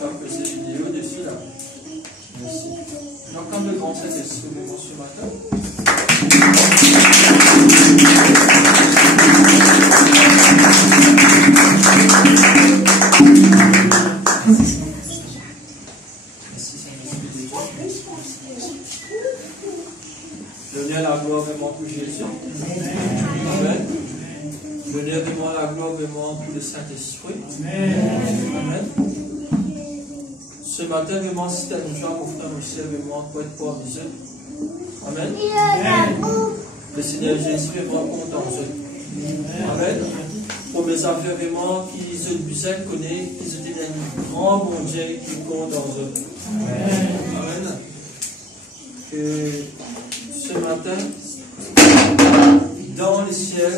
Tu as posé une vidéo dessus là. Merci. Donc, quand le grand Saint-Esprit vraiment ce matin. Merci Saint-Esprit. Donnez la gloire vraiment pour Jésus. Amen. Donnez vraiment la gloire vraiment pour le Saint-Esprit. Amen. Ce matin, vraiment, si tu as une joie, mon frère, mon cher, vraiment, pour être pour Dieu. Amen. Le Seigneur Jésus est vraiment content de eux. Amen. Pour mes affaires, vraiment, qui se disent connaît, qui se disent un grand bon Dieu qui compte en eux. Amen. Que ce matin, dans le ciel,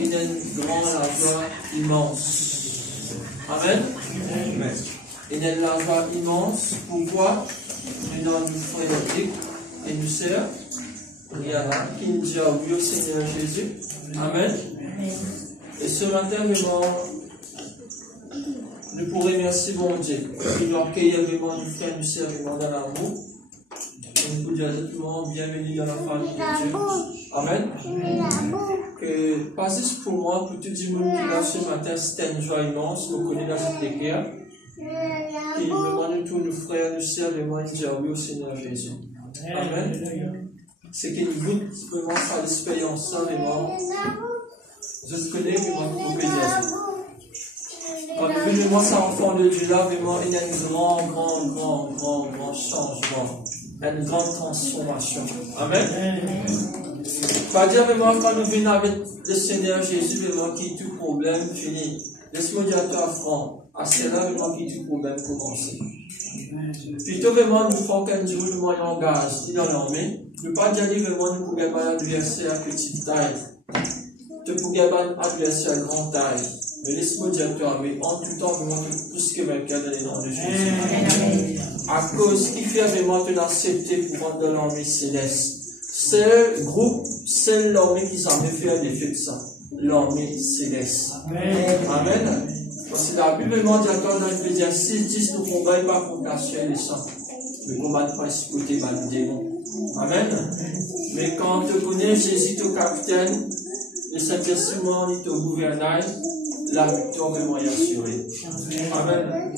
il y a une grande joie immense. Amen. Amen. Il y a une joie immense. Pourquoi? Nous avons nos frères et nos sœurs qui nous disent oui au Seigneur Jésus. Amen. Et ce matin, vraiment, nous pourrons remercier mon Dieu. Il nous accueille vraiment nos frères et nos sœurs dans l'amour. Et nous pouvons dire tout le monde bienvenue dans la famille de Dieu. Amen. Que pas juste pour moi, pour tout le monde qui est là ce matin, c'était une joie immense. Vous connaissez dans cette écriture. Et demandez tous nos frères, nos sœurs, vraiment dire oui au Seigneur Jésus. Amen. C'est qu'il goûte vraiment par l'expérience, ça, vraiment. Je connais vraiment pour dire ça. Quand nous venons voir ça enfant de Dieu là, vraiment, il y a un grand changement. Une grande transformation. Amen. Pas dire vraiment quand nous venons avec le Seigneur Jésus, vraiment qui tout problème fini. Laisse-moi dire à toi, franc. À cela, vraiment qui tout problème commencer. Plutôt vraiment nous faisons qu'un jour nous engage dans l'armée. Nous pas dire vraiment nous pouvons pas adverser à petite taille. Nous pouvons pas adverser à grande taille. Mais laisse-moi dire à toi, mais en tout temps, vraiment tout ce que quelqu'un dans les noms de Jésus. À cause qui fait vraiment te l'accepter pour rentrer dans l'armée céleste. C'est le groupe, c'est l'armée qui s'en fait l'effet de ça. L'armée céleste. Amen. Parce que la Bible vraiment dit encore dans Ephésiens 6:10, nous combattons pas contre la chair et le sang. Nous combattons pas côté mal du démon. Amen. Mais quand tu connais Jésus, ton capitaine, le Saint-Esprit, il te gouvernail, la victoire vraiment est assurée. Amen.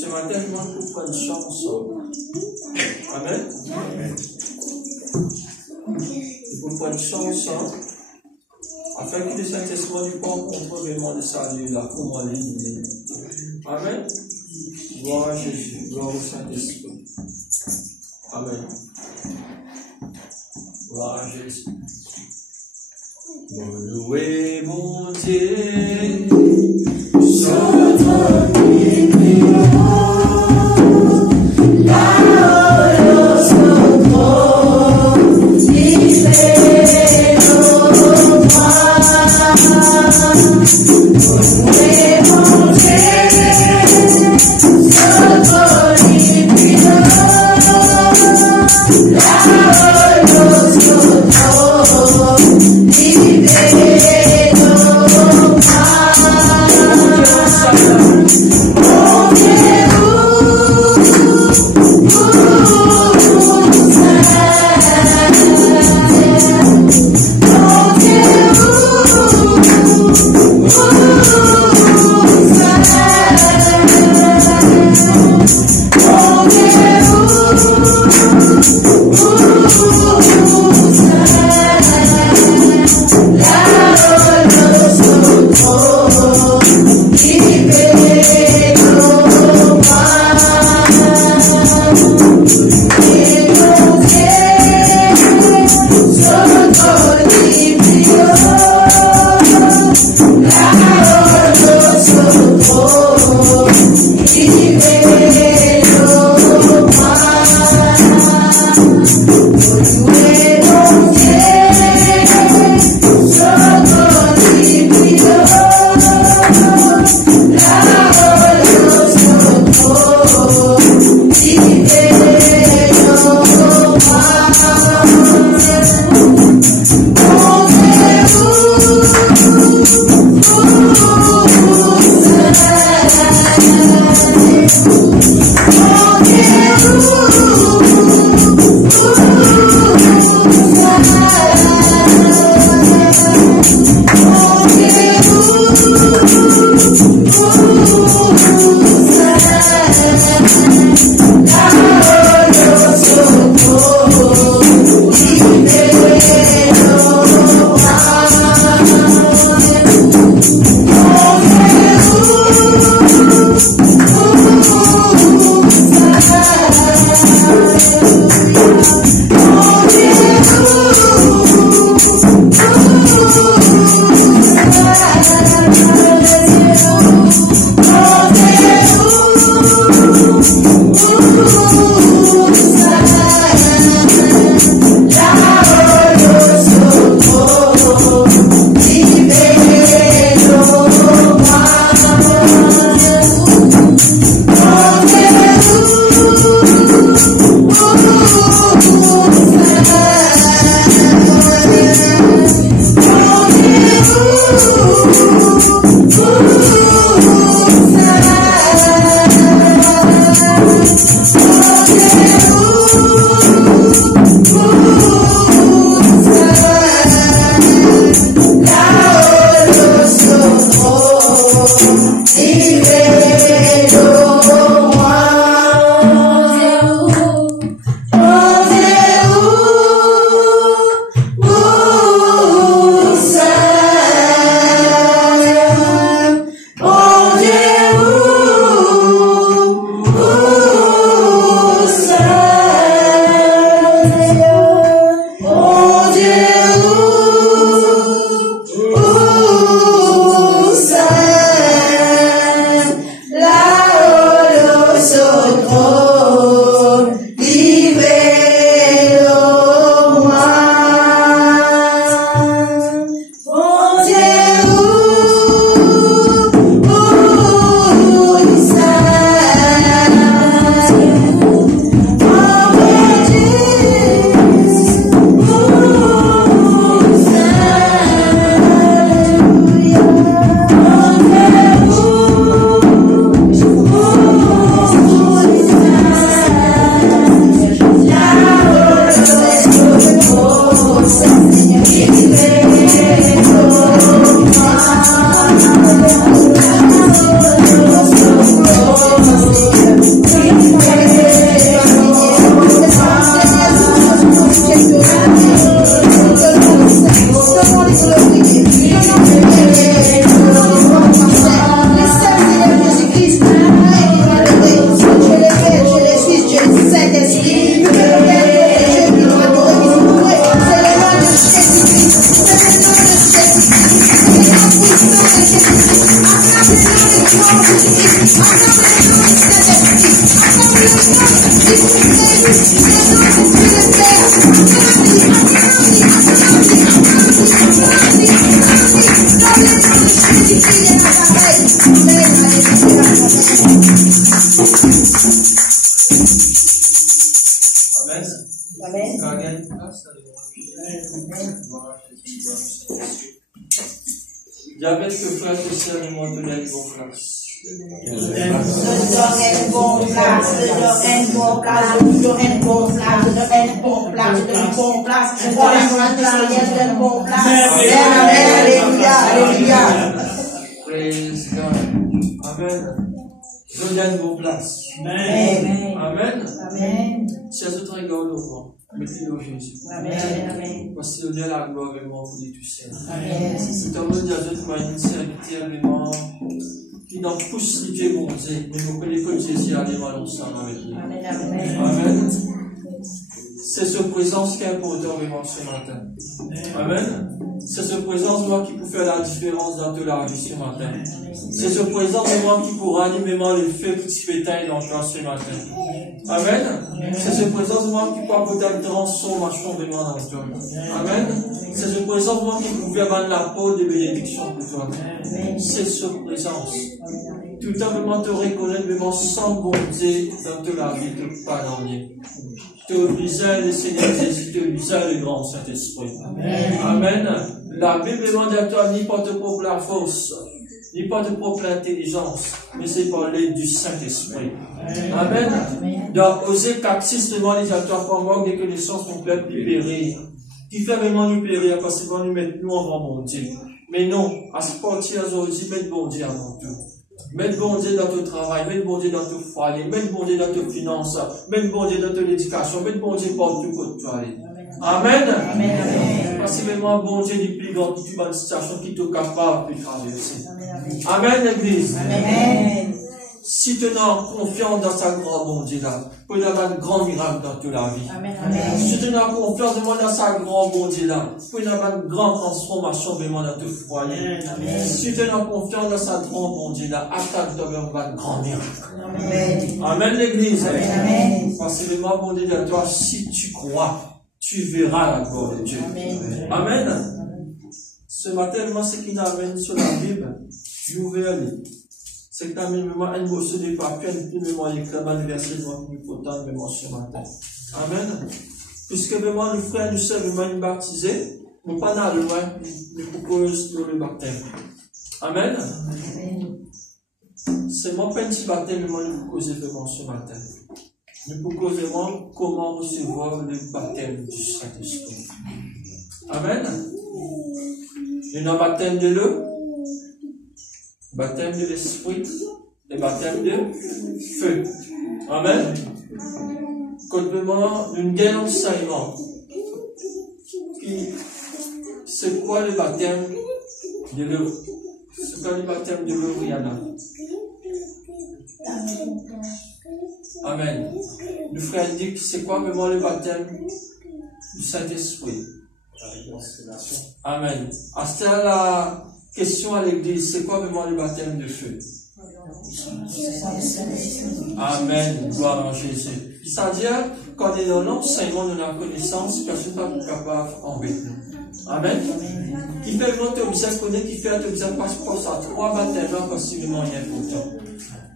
Ce matin, je demande pour prendre une chance. Amen. Il faut prendre une chance. Afin que le Saint-Esprit du corps comprenne vraiment le salut, la commande. Amen. Gloire à Jésus, gloire au Saint-Esprit. Amen. Gloire à Jésus. Louez mon Dieu, J'avais que frère et sœur et moi de l'aide vos classes. Praise God. Amen. Je donne vos places. Amen. Amen. C'est ce très grand moment. Mettez-le au Jésus. Amen. Parce que Dieu la gloire vraiment pour les tous saints. Amen. Nous t'en donnons à Dieu une serviteur vraiment qui n'en pousse ni Dieu bon Dieu, mais vous connaissez que Jésus a les mains ensemble avec lui. Amen. Amen. C'est ce présence qui est important vraiment ce matin. Amen. C'est ce présence moi qui peut faire la différence dans toute la vie ce matin. C'est ce présence moi qui pourra animer le feu petit pétail dans toi ce matin. Amen. C'est ce présence moi qui peut apporter une transformation vraiment dans toi. Amen. C'est ce présence moi qui peut faire la peau de bénédiction pour toi. C'est ce présence. Tout le temps vraiment te reconnaître vraiment sans bonté dans toute la vie de pardonner. Te visage le Seigneur Jésus, te visage le grand Saint-Esprit. Amen. La Bible demande à toi ni par ta propre force, ni par ta propre intelligence, mais c'est par l'aide du Saint-Esprit. Amen. Dans Osée 4:6 demande à toi par manque de connaissances complètes puis périr. Qui fait vraiment nous périr parce que nous mettre nous avant bon Dieu. Mais non, à ce partir aujourd'hui, mettre bon Dieu avant tout. Mettre bon Dieu dans ton travail, mettre bon Dieu dans ton foyer, mettre bon Dieu dans tes finances, mettre bon Dieu dans ton éducation, mettre bon Dieu partout où tu vas aller. Amen. Amen. Parce que vraiment, bon Dieu n'est plus dans une situation qui est capable de traverser. Amen, l'Église. Amen. Si tu es confiant dans sa grande bon Dieu là, tu peux avoir un grand miracle dans toute la vie. Amen. Si tu es confiance dans sa grande bon Dieu là, tu peux avoir une grande transformation vraiment dans ton foyer. Amen. Si tu es confiance dans sa grande bon Dieu là, attends-toi vers un grand miracle. Amen. Amen, l'Église. Amen. Parce que vraiment, bon Dieu, toi, si tu crois, tu verras la gloire de Dieu. Amen. Amen. Ce matin, moi, ce qui m'amène sur la Bible, j'ouvre c'est quand même un morceau de papier, un peu moins écrit dans le verset plus important de ce matin. Amen. Puisque vraiment, le frère nous sert vraiment une baptisé, nous pas dans le loin, nous propose le baptême. Amen. C'est mon petit baptême, moi, nous proposons vraiment ce matin. Nous proposons vraiment comment recevoir le baptême du Saint-Esprit. Amen. Il y a un baptême de l'eau, baptême de l'esprit et baptême de feu. Amen. Complètement d'une gaine enseignement. C'est quoi le baptême de l'eau? C'est quoi le baptême de l'eau, Rihanna? Amen. Le frère dit que c'est quoi vraiment le baptême du Saint-Esprit? Amen. À ce la question à l'église, c'est quoi vraiment le baptême de feu? Amen. Gloire en Jésus. C'est-à-dire, quand on est dans l'enseignement de la connaissance, personne n'est pas capable d'embêter nous. Amen. Qui fait vraiment te bien connaître, qui fait te bien passer à trois baptêmes, possiblement important.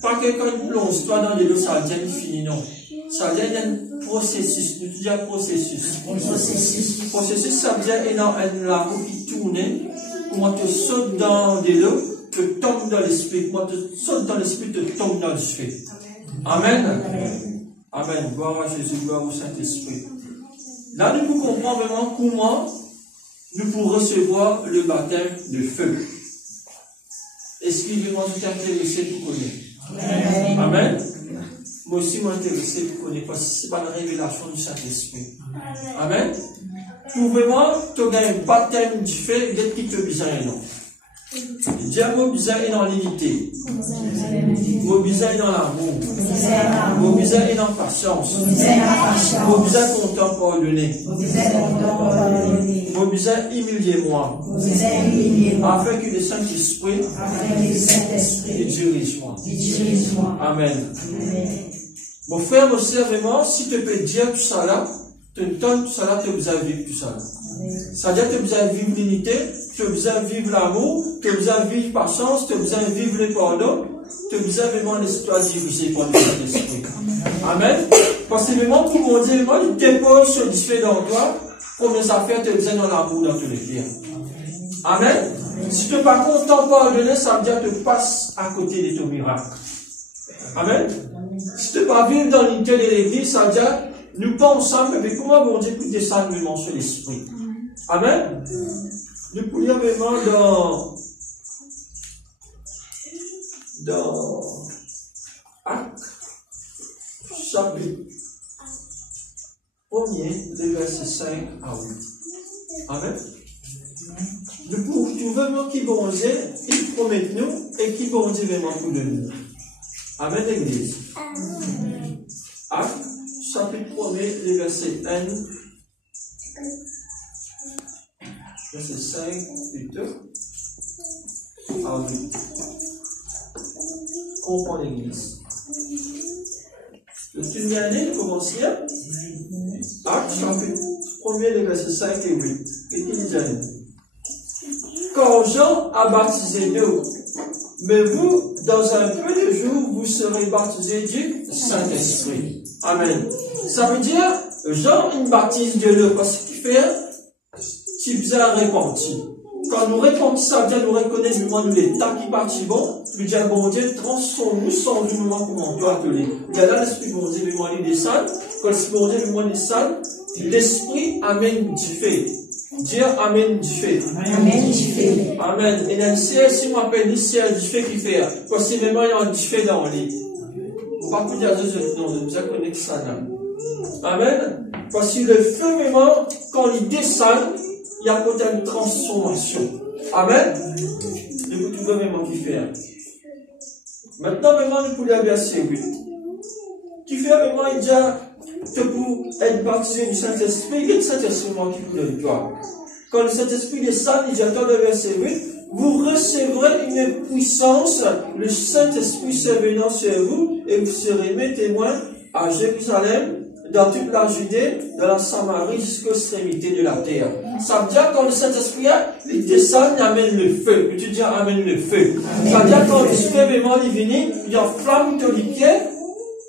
Pas que quand il plonge toi dans l'eau, ça devient fini, non. Ça devient un processus. Nous disons processus. Processus, ça veut dire une roue qui tourne. Comment tu sautes dans l'eau, tu tombes dans l'esprit. Comment tu sautes dans l'esprit, tu tombes dans l'esprit. Amen. Amen. Gloire à Jésus, gloire au Saint-Esprit. Là, nous pouvons comprendre vraiment comment nous pouvons recevoir le baptême de feu. Est-ce qu'il est intéressé pour connaître? Amen. Moi aussi, je suis intéressé pour connaître parce que ce n'est pas la révélation du Saint-Esprit. Amen. Pour vraiment, tu as un baptême du feu, il y a qui te besoin, non? Dieu mobilisé est dans l'unité. Mobilisé est dans l'amour. Mobilisé est dans la patience. Mobilisé content pour donner. Mobilisé humiliez-moi. Afin que le Saint-Esprit dirige-moi. Amen. Mon frère, mon sœur, vraiment, si tu peux dire tout ça là, tu donnes tout ça là, tu as besoin de vivre tout ça là. C'est-à-dire que tu as besoin de vivre l'unité, tu as besoin de vivre l'amour, tu as besoin de vivre la patience, tu as besoin de vivre le pardon, tu as besoin vraiment de l'esprit dirigé par le Saint-Esprit. Amen. Parce que vraiment, pour mon Dieu, vraiment, il dépose ce disfait dans toi, comme les affaires, tu as besoin dans l'amour dans tous les cas. Amen. Si tu n'es pas content de pardonner, ça veut dire que tu passes à côté de ton miracle. Amen. Si tu ne pas vivre dans l'unité de l'église, ça veut dire, nous pas ensemble, mais comment bon Dieu peut descendre vraiment sur l'esprit. Amen. Nous pourrions vraiment dans Actes, chapitre 1er, les versets 5 à 8. Amen. Nous pouvons trouver vraiment qui bon Dieu, il promet nous, et qui bon Dieu vraiment pour nous. Amen, l'église. Actes, chapitre 1er, les versets 1, verset 5, plutôt, à 8. Comprends l'église. Le premier année, nous commençons. Actes, chapitre 1er, les versets 5 et 8. Et qui dit quand Jean a baptisé nous, mais vous, dans un peu de jours, vous serez baptisés du Saint-Esprit. Amen. Ça veut dire, Jean, il baptise de l'eau parce qu'il fait, qui vous a repenti. Quand nous répondons, ça veut dire nous reconnaître vraiment l'état qui partit bon, lui dire, bon Dieu, transforme-nous sans du moment comment on doit appeler. Il y a là l'esprit, bon Dieu, mais moi, il descend. Quand l'esprit, bon Dieu, mais moi, il descend, l'esprit amène du fait. Dire Amen du fait. Amen du fait. Amen. Et dans le ciel, si on appelle le ciel du fait qui fait, possiblement il y a un du fait dans le lit. On va pas dire Dieu, non, je vous connais ça là. Amen. Parce que le feu, vraiment, quand il descend, il y a peut-être une transformation. Amen. Et vous trouvez vraiment qui fait. Maintenant, vraiment, nous pouvons aller verset 8. Qui fait vraiment, il dit, que pour être baptisé du Saint-Esprit, il y a le Saint-Esprit qui vous donne toi. Quand le Saint-Esprit descend, il dit, attends le verset 8, vous recevrez une puissance, le Saint-Esprit survenant sur vous, et vous serez mes témoins à Jérusalem, dans toute la Judée, dans la Samarie, jusqu'aux extrémités de la terre. Ça veut dire quand le Saint-Esprit il descend, il amène le feu. Et tu dis, amène le feu. Ça veut dire quand le Saint-Esprit il vient, il enflamme ton pied.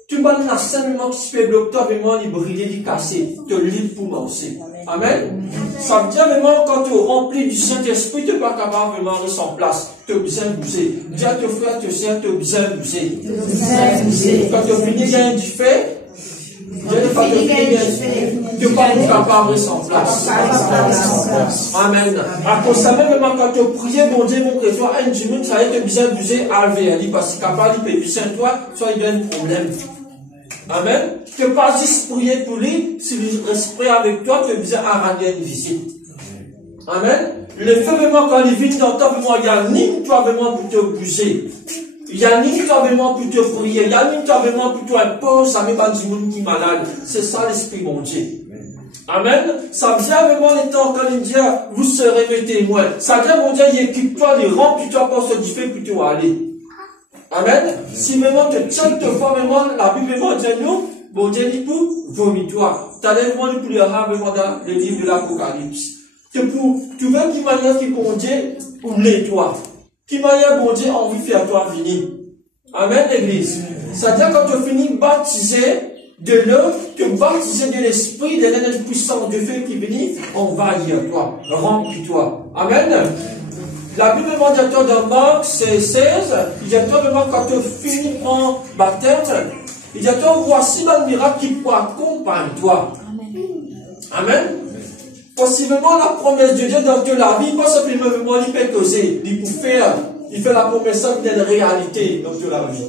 Tu vas dans simplement qui se fait bloquer, vraiment, il brûler, il casser, te libre pour lancer. Amen. Ça veut dire vraiment, quand tu es rempli du Saint-Esprit, tu n'es pas capable vraiment de rester en place. Tu as besoin de bouger. Dis à tes frères, tes sœurs, tu as besoin de bouger. Quand tu as fini, il y a un du fait. Tu n'es pas capable de rester en place. Amen. À cause de ça, même quand tu pries, bon Dieu, mon chrétien, un dimanche, ça y est, tu as besoin de bouger à lui, parce qu'il est capable de pépicher toi, soit il y a un problème. Amen. Tu ne peux pas juste prier pour lui, s'il reste prêt avec toi, tu as besoin d'arranger une visite. Amen. Le fait vraiment, quand il vient dans toi, vraiment, il y a ni toi vraiment pour te bouger. Il y a ni toi vraiment pour te prier. Il y a ni toi vraiment pour te imposer, ça met pas du monde qui est malade. C'est ça l'esprit bon Dieu. Amen. Ça vient vraiment les temps quand il dit, vous serez mes témoins. Ça vient, mon Dieu, il équipe-toi, il remplit-toi pour se differ pour te aller. Amen. Si vraiment tu tiens te fois vraiment, la Bible vraiment dit nous, bon Dieu dit pour vomis-toi. Tu as vraiment pour le vraiment dans le livre de l'Apocalypse. Tu veux qui manière qui bon Dieu ou nettoie. Qui manière bon Dieu envie de faire toi venir. Amen, l'église. C'est-à-dire quand tu finis baptisé de l'eau, tu baptisé de l'esprit, de l'énergie puissante de feu qui vient, on va y toi, remplis-toi. Amen. La Bible demande à toi dans Marc 16, il dit à toi quand tu finis en baptême, il dit à toi, voici le miracle qui peut accompagner toi. Amen. Possiblement la promesse de Dieu dans toute la vie, pas simplement il peut causer, il peut faire, il fait la promesse d'une réalité dans toute la vie.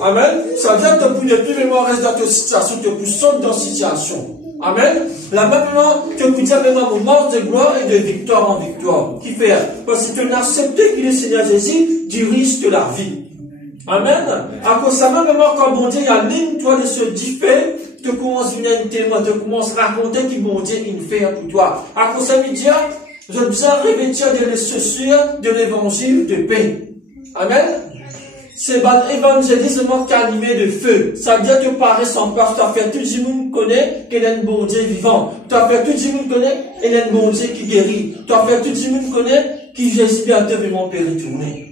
Amen. Ça veut dire que tu ne peux plus vraiment rester dans ta situation, tu peux sauter dans la situation. Amen. La même moment que vous dites même un moment de gloire et de victoire en victoire. Qui fait? Parce que tu as accepté qu'il est Seigneur Jésus, du risque de la vie. Amen. À cause de ça, même quand bon Dieu a ligne, toi de ce dit fait, tu commences à venir témoin, tu commences à raconter qu'il bon Dieu il fait pour toi. À cause de ça, il dit, je besoin revêtir de l'essentiel de l'évangile de paix. Amen. C'est l'évangélisme qui est animé de feu. Ça veut dire que pareil sans place, tu as fait tout le monde connaît qu'il y a un bon Dieu vivant. Tu as fait tout le monde connaît qu'il y a un bon Dieu qui guérit. Tu as fait tout le monde connaît qui Jésus bientôt vraiment peut retourner.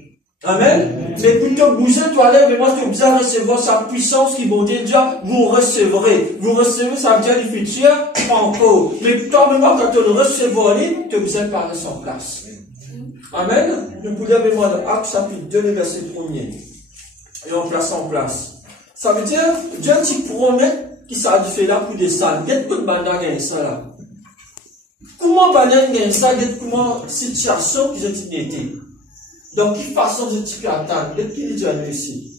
Amen. Mais plutôt bouger, toi là, mais moi, tu as besoin de recevoir sa puissance qui bon Dieu déjà, vous recevrez. Vous recevez, ça veut dire le futur, pas encore. Mais toi, maintenant, quand tu le recevras, tu as besoin de parler sans place. Amen. Nous pouvons aller voir le Acte chapitre 2, le verset 1er. Et on place en place. Ça veut dire, Dieu te promet qu'il s'est fait là pour des salles. Qu'est-ce que Bana gagne ça là? Comment Bana gagne ça? Comment situation qu'ils ont été? Donc, quelle façon de te attendre? Qu'est-ce qu'il dit à nous ici?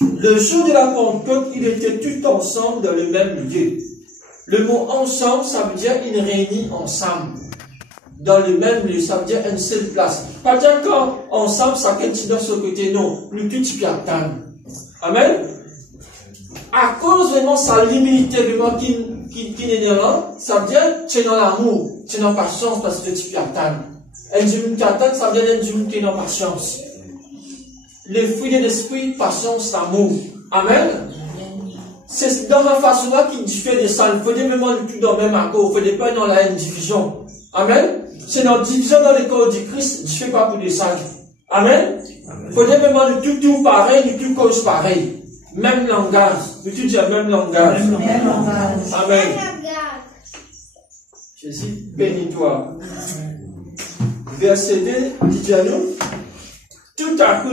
Le jour de la Pentecôte, ils étaient tous ensemble dans le même lieu. Le mot ensemble, ça veut dire ils réunissent ensemble. Dans le même lieu, ça veut dire une seule place. Pas dire quand ensemble, ça continue de ce côté, non. Nous tous tu attendre. Amen. À cause vraiment sa limité, vraiment qui n'est là, ça veut dire tu es dans l'amour, tu es dans la patience parce que tu peux attendre. Un Dieu qui attend, ça veut dire un Dieu qui est dans la patience. Les fruits de l'esprit, patience, amour. Amen. C'est dans la façon là qu'il diffère de ça. Il faut vraiment le tout dans le même accord. Il ne faut pas dans la division. Amen. C'est notre division dans le corps du Christ, je ne fais pas pour des sages. Amen. Il faut vraiment le tout pareil, le tout cause pareil. Même langage. Le tout dit même langage. Même langage. Amen. Jésus, bénis-toi. Verset 2, dit à nous. Tout à coup,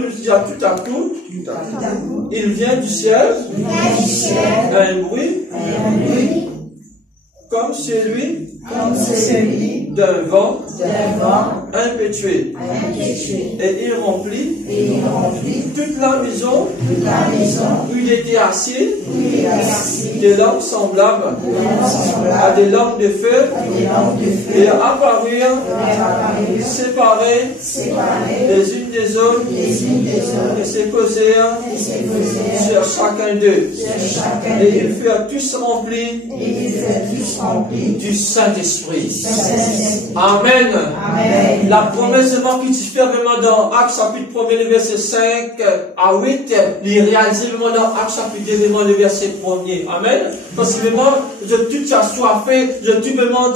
il vient du ciel, un bruit, comme celui d'un vent impétueux. Et il remplit toute la maison où il était assis, des lampes semblables à des lampes de feu, et apparurent séparées les unes des autres, et se posèrent sur chacun d'eux. Et ils furent tous remplis du Saint-Esprit. Amen. Amen. La promesse qui tu fais vraiment dans Actes chapitre 1er, le verset 5 à 8, les réaliser vraiment dans Actes chapitre 2, vraiment le verset 1er. Amen. Parce que vraiment, je tout assoiffé, je tout vraiment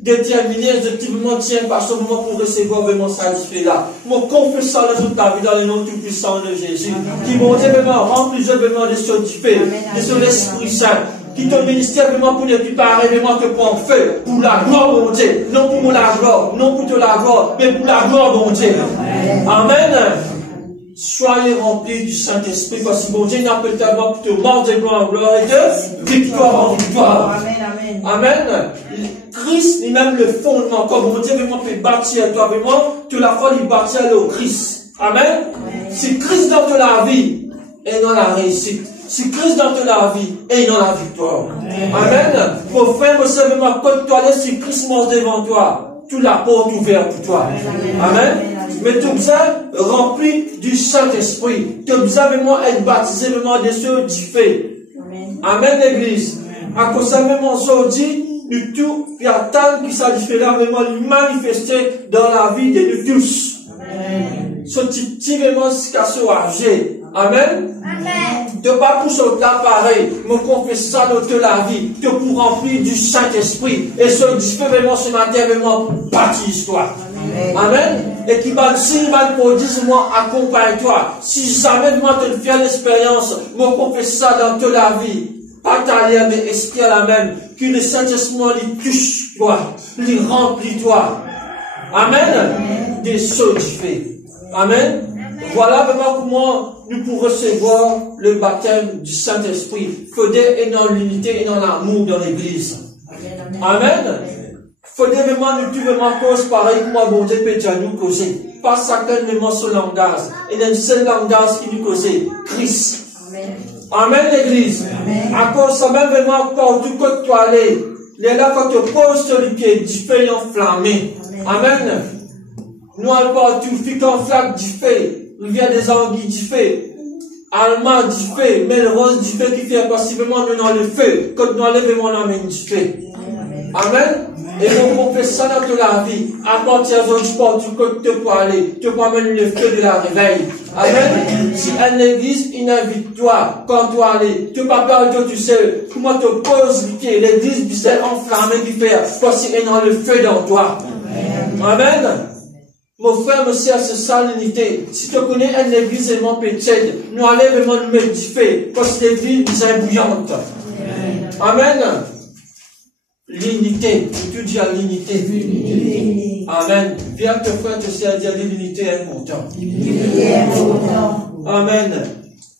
déterminé, je tout vraiment tiens par ce moment pour recevoir vraiment ça qui fait là. Mon confessant le jour de ta vie dans le nom tout puissant de Jésus. Qui m'ont dit vraiment rempli vraiment de ce qui fait, de ce l'Esprit Saint. Qui ton ministère vraiment pour ne plus parler vraiment que pour en faire, pour la gloire de mon Dieu, non pour la gloire, non pour la gloire, mais pour la gloire de mon Dieu. Amen. Soyez remplis du Saint-Esprit, parce que mon Dieu n'a peut tellement pour te mort de gloire en gloire et de victoire en victoire. Amen. Christ est même le fondement. Comme mon Dieu vraiment peut bâtir toi, vraiment, que la foi lui bâtir au Christ. Amen. Si Christ dans la vie et dans la réussite. Si Christ dans la vie et dans la victoire. Amen. Mon frère, mon soeur, ma côte, toi, si Christ mort devant toi, toute la porte ouverte pour toi. Amen. Mais tu as besoin rempli du Saint-Esprit. Tu as besoin vraiment être baptisé vraiment de ceux du fait. Amen, l'église. À cause de ça, même aujourd'hui, nous tous, il y a tant qui s'agit là, vraiment, manifester dans la vie de nous tous. Ce petit vraiment, c'est qu'à se âgé. Amen. Amen. De pas pour sauter pareil, me confesser ça dans toute la vie, te pour remplir du Saint-Esprit. Et ce Dieu vraiment ce matin, vraiment, baptise-toi. Amen. Et qui va, si va le dire, moi, accompagne-toi. Si jamais moi te fais l'expérience, me confesser ça dans toute la vie. Pas t'aller, mais esprit à la même, que le Saint-Esprit lui touche toi, lui remplit toi. Amen. Des choses du fait. Amen. Voilà vraiment comment nous pouvons recevoir le baptême du Saint-Esprit. Faudrait être dans l'unité et dans l'amour dans l'église. Amen. Faudrait vraiment nous tuer vraiment cause pareil que moi, bon Dieu peut nous causer. Pas chacun de son langage. Et d'un seul langage qui nous cause. Christ. Amen, l'église. À cause ça même vraiment, partout que tu allais, les là, quand tu poses sur les pieds, du feu enflammé. Amen. Nous allons partout, fique en flaque du feu, rivière des anguilles du feu, allemand du feu, Melrose du feu qui fait possiblement nous dans le feu, quand nous enlèvons l'amène du feu. Amen. Et nous confessons ça dans toute la vie. À partir d'aujourd'hui, partout que tu peux aller, tu peux amener le feu de la réveil. Amen. Si une église, une invite-toi, quand tu aller, tu ne peux pas perdre tout seul. Comment te poses le pied, l'église du ciel enflammée qui fait, parce qu'il y a le feu dans toi. Amen. Mon frère, mon soeur, c'est ça l'unité. Si tu connais une église vraiment petite, nous allons vraiment nous mettre du feu, parce que l'église est bouillante. Amen. L'unité, tu dis à l'unité. Amen. Viens te frère, te soeur, dire l'unité est important. Amen.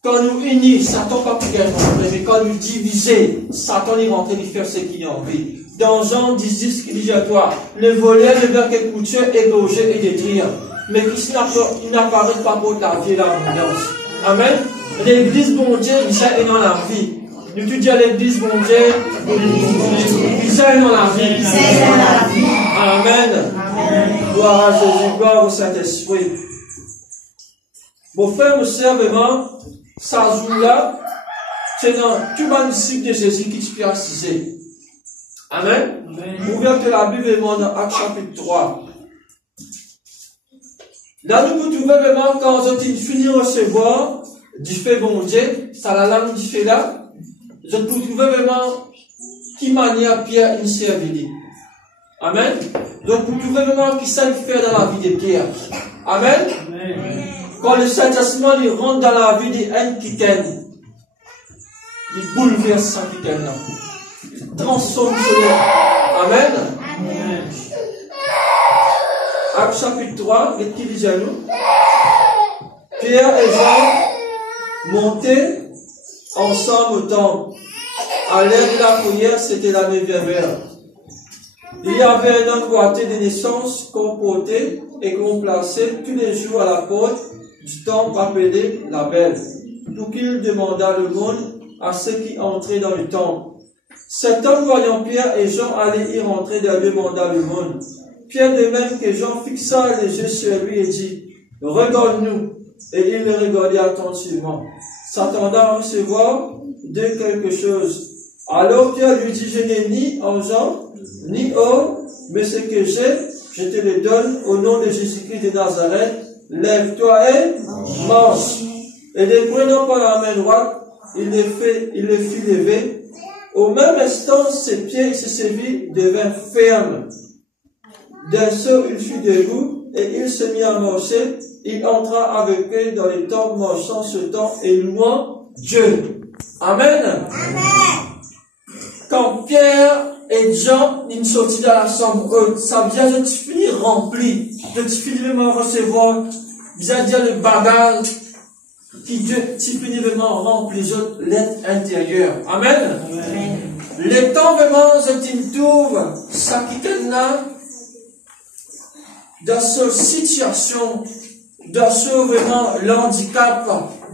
Quand nous unis, Satan pas plus gagner, mais quand nous divisons, Satan est rentré de faire ce qu'il a envie. Dans Jean 10, qui dit à toi, le voleur ne vient qu'écouter, égorger et détruire. Mais Christ n'apparaît pas pour la vie et l'abondance. Amen. L'église, bon Dieu, ça est dans la vie. Nous tu dis à l'église, bon Dieu, ça est dans la vie. Amen. Gloire à Jésus, gloire au Saint-Esprit. Mon frère, mon soeur, vraiment, ça joue là, c'est dans tout le disciple de Jésus qui te précisé. Amen. Ouverte la Bible vraiment dans Actes chapitre 3. Là, nous pouvons trouver vraiment quand on finit de recevoir du fait bon Dieu, ça la langue du fait là, je peux trouver vraiment qui manière Pierre une servilie. Amen. Donc, pour trouver vraiment qui ça faire dans la vie de Pierre. Amen. Quand le Saint-Testament il rentre dans la vie de un qui t'aime, il bouleverse ça qui t'aime là. Il transforme cela. Amen. Actes chapitre 3, et qui dit à nous? Pierre et Jean montaient ensemble au temple. À l'heure de la prière, c'était la 9e heure. Il y avait un homme boité de naissance qu'on portait et qu'on plaçait tous les jours à la porte du temple appelé la Belle, pour qu'il demandât le monde à ceux qui entraient dans le temple. Cet homme, voyant Pierre et Jean aller y rentrer, leur demanda le monde. Pierre, de même que Jean, fixa les yeux sur lui et dit, regarde-nous. Et il le regardait attentivement, s'attendant à recevoir de quelque chose. Alors Pierre lui dit, je n'ai ni argent, ni or, mais ce que j'ai, je te le donne au nom de Jésus-Christ de Nazareth. Lève-toi et mange. Et les prenant par la main droite, il le fit lever. Au même instant, ses pieds et ses chevilles devinrent fermes. D'un saut, il fut debout et il se mit à marcher. Il entra avec eux dans les temple, marchant ce temps et louant Dieu. Amen. Quand Pierre et Jean, ils sont sortis dans la chambre, ça vient de finir rempli, de finir recevoir, bien dire le bagage qui Dieu finit vraiment rempli l'être intérieur. Amen. Le temps vraiment, je trouve, ça qui est là, dans cette situation, dans ce vraiment l'handicap,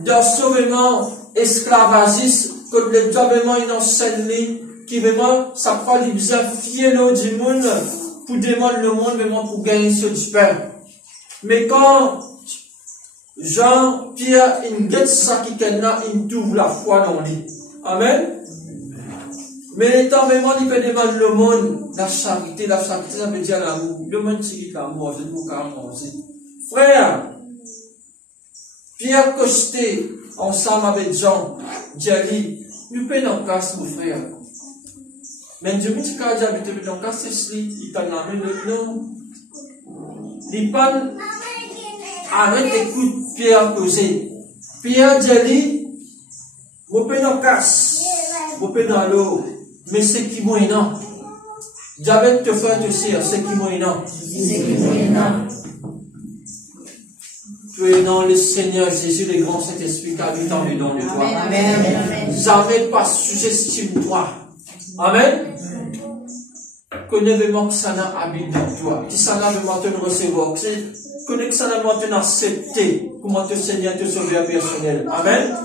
dans ce vraiment esclavagisme, que les gens vraiment ils enseignent, qui vraiment, ça prend les bizarres fiers du monde, pour demander le monde vraiment pour gagner ce du pain. Mais quand Jean, Pierre, il guette ça qui est là, il trouve la foi dans lui. Amen. Mais l'étant vraiment, il peut demander le monde, la charité, ça veut dire l'amour. Le monde, c'est l'amour, je ne peux pas manger. Frère, Pierre Costé, ensemble avec Jean, Djali, nous payons en place, mon frère. Mais Dieu me dit quand j'habite dans le cas, c'est celui qui parle dans le nom. Il parle, arrête d'écouter Pierre poser. Pierre Djali, vous payez dans le casse, vous payez dans l'eau. Mais c'est qui moyen. J'avais te faire te dire, c'est qui moyen. Tu es dans le Seigneur Jésus, le grand Saint-Esprit qui habite en dedans de toi. Amen. Jamais pas sous-estime-toi. Amen. Connais vraiment que ça n'a habité dans toi. Que ça n'a vraiment te recevoir. Connais que ça n'a vraiment te accepter. Comment te Seigneur te sauver personnel. Amen.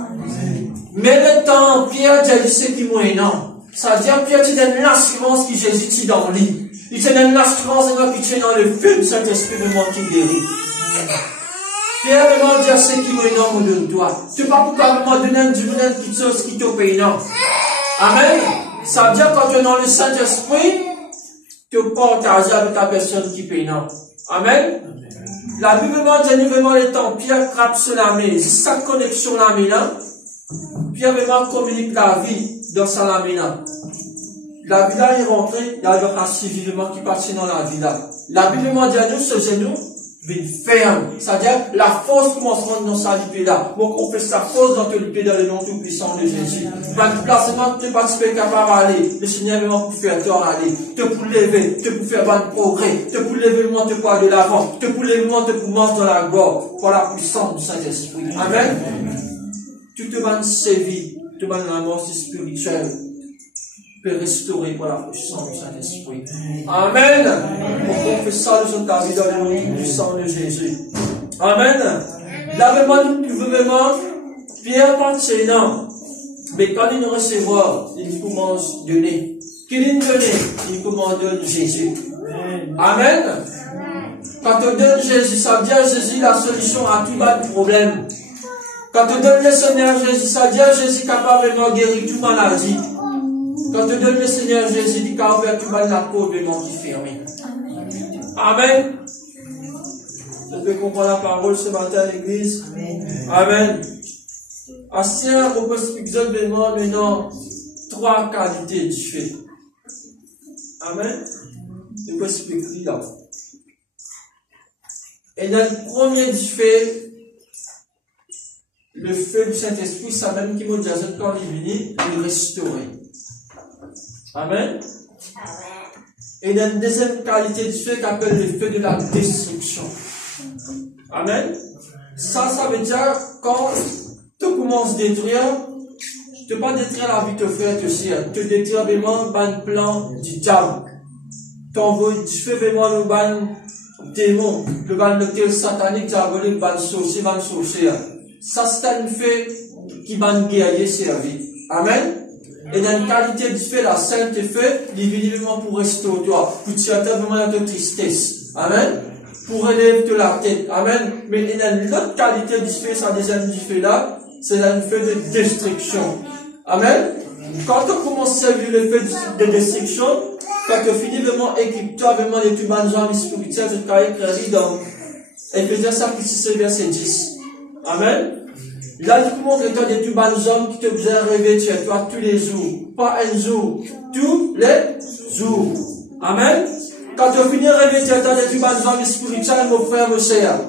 Mais le temps, Pierre, Dieu sait qui moi non. Ça veut dire, Pierre, tu donnes l'assurance que Jésus tient dans le lit. Il te donne l'assurance qui tient dans le feu du Saint-Esprit de moi qui guérit. Pierre, vraiment, Dieu sait qui moi non, de toi. Tu ne peux pas vraiment donner du monde qui chose qui te paye non. Amen. Ça veut dire, quand tu es dans le Saint-Esprit, tu partages avec la personne qui paye non. Amen. La Bible dit vraiment le temps, Pierre frappe sur la main. C'est sa connexion la main là. Pierre vraiment communique la vie dans sa la main là. La vie là est rentrée, il y a le racine vivement qui passe dans la vie là. La Bible dit à nous, ce genou, vient ferme. C'est-à-dire, la force commence à rentrer dans sa vie là. Donc, on fait sa force dans le nom tout puissant de Jésus. Pas de placement, tu n'es pas capable d'aller. Le Seigneur est pour faire toi aller. Te pour lever, te pour faire un progrès. Te pour lever, te pour aller de l'avant. Te pour lever, te pour marcher dans la gloire. Par la puissance du Saint-Esprit. Amen. Tu te vas servir. Tu vas dans la mort spirituelle. Peut restaurer par la puissance du Saint-Esprit. Amen. On fait ça de ta vie dans le nom puissant de Jésus. Amen. Là, vraiment, Pierre pense non. Mais quand il recevra, il commence à donner. Qu'il il donne, il commence à donner Jésus. Amen. Quand on donne Jésus, ça veut dire Jésus la solution à tout bas de problème. Quand on donne le Seigneur Jésus, ça veut dire Jésus est capable de guérir toute maladie. Quand tu donnes le Seigneur Jésus, il a ouvert tout mal la peau de mon qui fermé. Amen. Je peux comprendre la parole ce matin à l'église. Amen. Astien, on peut expliquer maintenant 3 qualités du fait. Amen. Je peux expliquer là. Et dans le premier du fait, le feu du Saint-Esprit, ça même qui m'a dit quand il vient, il restaurer. Amen. Et dans une deuxième qualité du feu qu'on appelle le feu de la destruction. Amen. Ça veut dire quand tu commences à détruire, tu ne peux pas détruire la vie de frère, tu détruis vraiment le plan du diable. Tu envoies du feu vraiment le ban démon, le ban de satanique, diabolique, le ban sorcier, le ban sorcier. Ça c'est un feu qui va nous guérir servir. Amen. Et dans la qualité du feu, la sainte feu, il vient vraiment pour restaurer toi, pour tirer vraiment de tristesse. Amen. Pour élever la tête. Amen. Mais dans l'autre qualité du feu, ça deuxième du feu là, c'est un feu de destruction. Amen. Quand on commence à servir le feu de destruction, quand tu finis vraiment équipe-toi vraiment de tout bonnes gens spirituels, tu as écrit dans Éphésiens 5, verset 10. Amen. Là, tu montres que tu as des tout bonnes hommes qui te faisaient rêver chez toi tous les jours. Pas un jour. Tous les jours. Amen. Quand tu finis de rêver, tu as des tout bonnes hommes spirituels, mon frère, mon cher.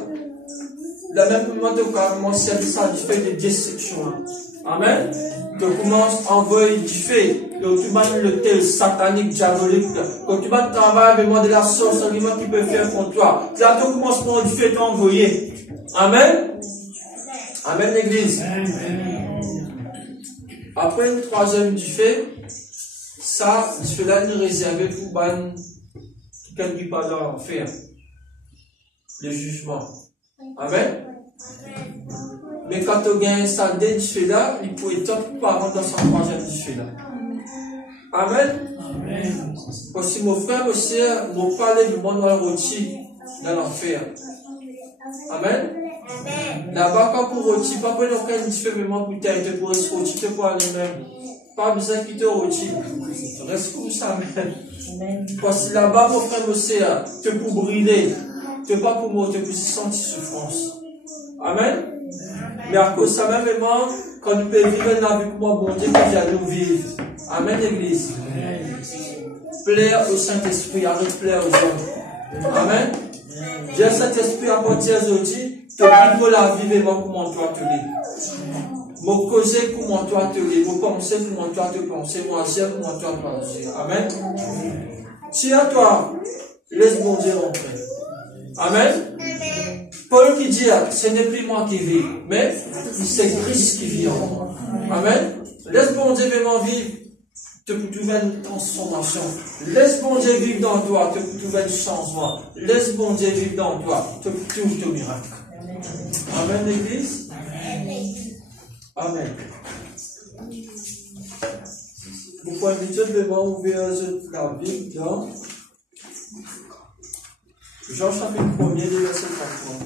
Le même moment, tu commences à ça du fait de destruction. Amen. Tu commences à envoyer du fait. Tu vas le tel satanique, diabolique. Quand tu vas travailler avec moi de la sorcellerie qui peut faire contre toi. Là, tu commences à prendre du fait t'envoyer. Amen. Amen, l'église. Après une troisième du fait, ça, du fait là, nous réservé pour ban quelqu'un qui parle dans l'enfer. Le jugement. Amen. Mais quand tu gagnes ça dès du fait là, il peut être pas rentrer dans son troisième du fait là. Amen. Parce que mon frère, aussi, mon parler du monde dans le rôti, dans l'enfer. Amen. Là-bas, quand pour rôti, pas pour l'aucun différemment pour t'aider pour rester rôti, tu peux aller même. Pas besoin de quitter rôti. Reste comme ça même. Parce que là-bas, mon frère, aussi, tu peux brûler. Tu peux pas pour mourir, tu peux sentir souffrance. Amen. Mais à cause de ça même, quand tu peux vivre dans la vie, comment bon Dieu que j'ai nous vivre. Amen, l'église. Plaire au Saint-Esprit, arrête de plaire aux hommes. Amen. Dieu Saint-Esprit à partir d'aujourd'hui, tu vivre la vie vraiment comment toi te l'es. Mon causer comment toi te l'es. Mon penser comment toi te penser. Mon agir comment toi te penser. Amen. Si à toi, laisse bon Dieu rentrer. Amen. Paul qui dit, ce n'est plus moi qui vis, mais c'est Christ qui vit en moi. Amen. Laisse bon Dieu vraiment vivre. Tu peux trouver une transformation. Laisse bon Dieu vivre dans toi. Tu peux trouver un changement. Laisse bon Dieu vivre dans toi. Tu peux trouver ton miracle. Amen, l'église. Amen. pour inviter vraiment ouvrir la Bible dans Jean chapitre 1er, verset 33.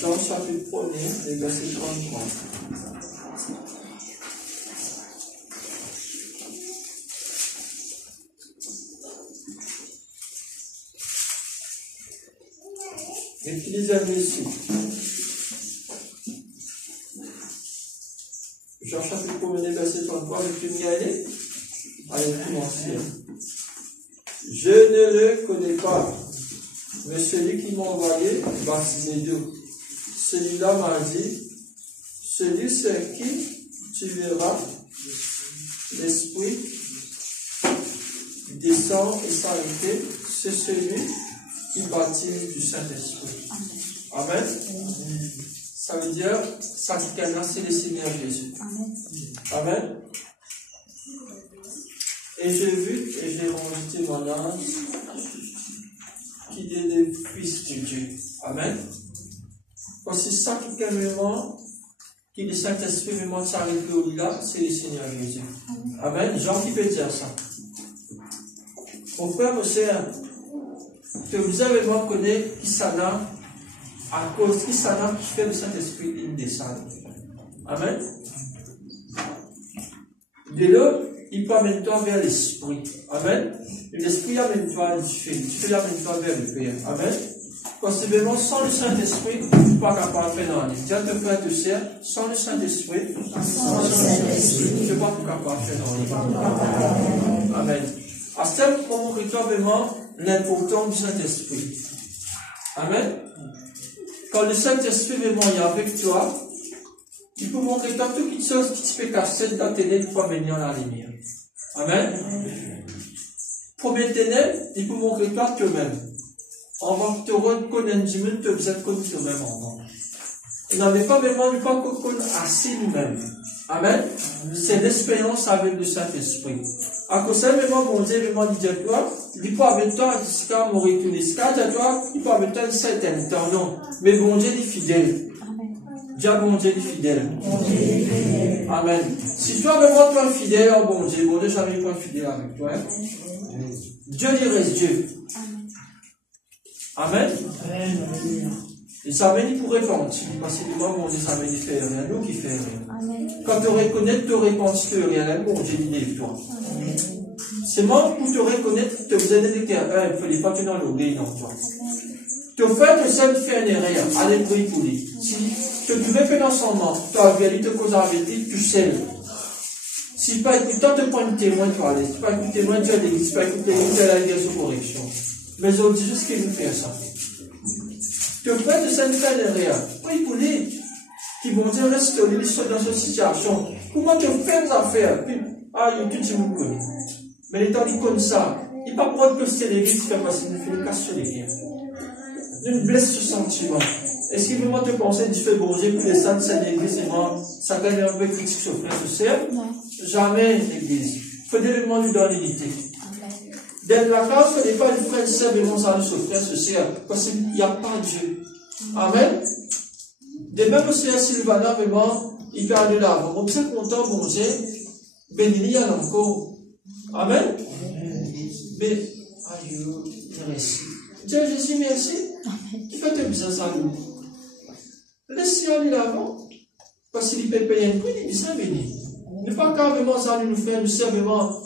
Jean chapitre 1er, verset 33. Et puis les amis ici. Jean chapitre 1er, verset 33, avec une galée. Allez, commencer. Je ne le connais pas, mais celui qui m'a envoyé, baptisé d'eau. Celui-là m'a dit, celui sur qui tu verras l'Esprit descend et s'arrêter, c'est celui qui baptise du Saint-Esprit. Amen. Ça veut dire, ça dit qu'elle c'est le Seigneur Jésus. Amen. Et j'ai vu et j'ai rendu témoignage qu'il est le Fils de Dieu. Amen. Voici ça qui est vraiment, qui le Saint-Esprit vraiment s'arrête au-delà, c'est le Seigneur Jésus. Amen. Jean qui peut dire ça. Mon frère, mon sœur, que vous avez vraiment connu qui s'en a, à cause qui s'en a, qui fait le Saint-Esprit, il descend. Amen. De l'autre, il peut amener toi vers l'Esprit. Amen. L'Esprit amène toi, tu fais l'amène toi vers le Père. Amen. Possiblement, sans le Saint-Esprit, tu ne peux pas capable de faire dans la vie. Dis à ton frère, te sert, sans le Saint-Esprit, tu ne peux pas capable de faire dans la vie. Amen. À ce terme, on regarde vraiment l'importance du Saint-Esprit. Amen. Quand le Saint-Esprit vraiment est avec toi, il peut montrer toi toutes les choses qui te fait casser dans tes ténèbres pour venir dans la lumière. Amen. Premier ténèbre, il peut montrer toi toi-même. On va te reconnaître du monde, vous êtes connu toi-même en avant. Et n'avez pas vraiment de pas connaître assez nous-mêmes. Amen. C'est l'expérience avec le Saint-Esprit. À cause de ça, vraiment, mon Dieu, vraiment, dit à toi, il peut avec toi, jusqu'à mourir tous les cas, à toi, il peut avec toi une certaine temps, non. Mais bon Dieu est fidèle. Dieu, bon Dieu est fidèle. Amen. Si toi, vraiment, toi, es fidèle, oh bon Dieu jamais pas fidèle avec toi. Hein? Dieu lui reste Dieu. Amen. Les amène, il pourrait repentir. Parce que moi, mon Dieu, ça amène, il fait rien. Nous qui fait rien. Quand tu reconnais, tu repenses que rien. Bon Dieu, il est toi. C'est moi pour te reconnaître, te vous aider de cœur. Il ne fallait pas que tu dans l'oubli, non, toi. Tu fais que ça ne fait rien. Allez, prie pour lui. Si tu devais faire dans son nom, tu as vu, te cause avec lui, tu sais. Si pas écoutant, te prends un témoin, tu vas aller. Si pas écouter témoin, tu as l'église. Si pas écouter l'église, tu as la guerre sous correction. Mais on dit juste qu'il nous fait ça. Tu fais de ça ne fait rien. Oui, pour lui, qui vont dire, reste dans cette situation. Comment tu fais des affaires? Puis, il dit, vous connaissez. Mais étant dit comme ça, il ne va pas prendre que c'est l'église qui fait passer une fille, casse sur les guerres. Il blesse ce sentiment. Est-ce qu'il vraiment te penser du fait bon Dieu pour les saints de l'église, ça gagne un peu critique sur frère, ce sert? Jamais l'église. Il faut éléments dans l'unité. Dans la case, il ne faut pas le frère, c'est vraiment ça, ce frère, ce sert, parce qu'il n'y a pas Dieu. Amen. De même, le Seigneur Sylvana, vraiment, il parle de l'avant. On est très content, bon Dieu, béni, il y a encore. Amen. Mais, aïe, merci. Dieu Jésus, merci. Qui fait tes besoins à nous? Laissez aller l'avant. Parce qu'il peut payer un prix, il dit ça, béni. Ne pas carrément ça nous faire, nous sert vraiment.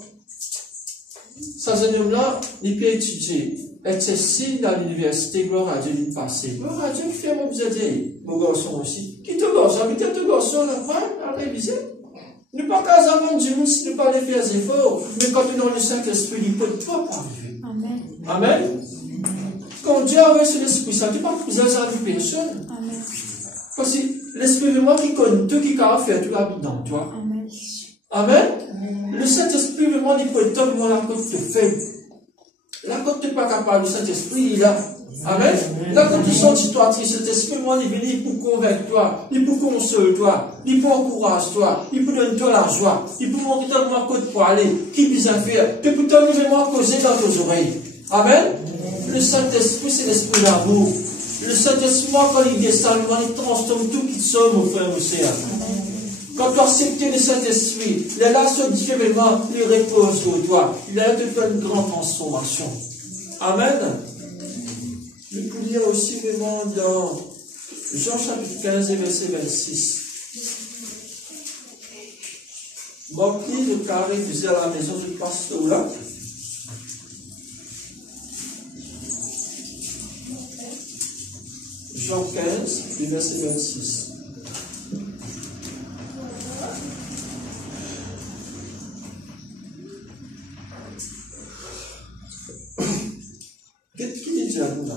Ça, ce homme-là, il peut étudier. Être signe dans l'université, gloire à Dieu, il passé. Gloire à Dieu, qui fait mon besoin, mon garçon aussi. Qui te garçon, qui te garçon, là, à réviser. Ne pas qu'à avant du monde, si ne pas les faire des efforts. Mais quand tu es dans le Saint-Esprit, il peut pas parler. Amen. Amen. Quand Dieu a reçu l'Esprit Saint, tu ne peux pas poser ça à une personne. Amen. Parce que l'Esprit de moi qui connaît tout, qui a fait tout là dans toi. Amen. Amen. Le Saint-Esprit, vraiment, il peut être vraiment la côte te fait. La côte n'est pas capable, le Saint-Esprit, il a. Amen. La condition de toi, cet esprit, moi, il vient pour convaincre toi, il pour consoler toi, il pour encourager toi, il pour donner toi la joie, il pour montrer toi comment côté pour aller, qui peut faire, que pour t'arriver moi causer dans tes oreilles. Amen. Le Saint-Esprit, c'est l'esprit d'amour. Le Saint-Esprit, quand il descend, il transforme tout qui sommes, mon frère, mon sœur. Quand tu acceptes le Saint-Esprit, les là se différemment, il repose sur toi. Il a te fait une grande transformation. Amen. Je peux lire aussi vraiment dans Jean chapitre 15 et verset 26. Bon, qui le carré faisait à la maison du pasteur là? Jean 15 et verset 26. Qu'est-ce qu'il dit à nous là?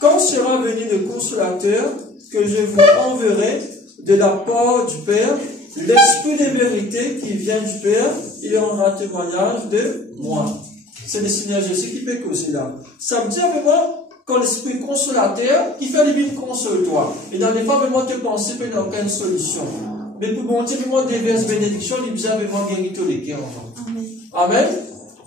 Quand sera venu le consolateur que je vous enverrai de la part du Père, l'Esprit de vérité qui vient du Père, il aura témoignage de moi. C'est le Seigneur Jésus qui peut causer là. Ça veut dire vraiment quand l'Esprit consolateur qui fait le bien console toi. Et dans les fois vraiment te penser qu'il n'y a aucune solution. Mais pour bon Dieu vraiment déverse bénédiction, il vient vraiment guérir tous les cœurs. Amen.